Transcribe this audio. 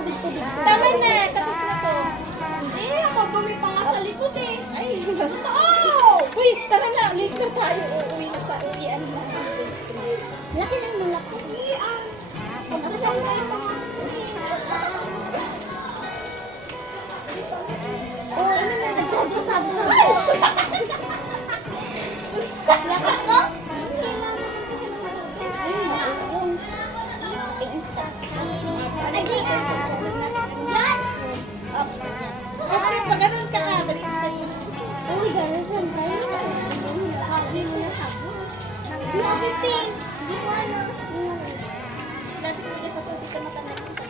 tubig-tubig. Tama na, tapos na to. Eh, ako gawin pa nga sa likod eh. Ay, oh! Uy, tara na, late na tayo. Uuwi na tayo. Uwian na. Laki ng malaki. Pagsasama tayo pa. Oh, nagsasabi ko. Lakas ko? Ops. Okay, pag ganun ka ka, balik tayo. Uy, gano'n saan tayo? Hindi mo na sabo. Grabe, Pink. Hindi ko ano. Lapit mo ka sa to, di ka matanong.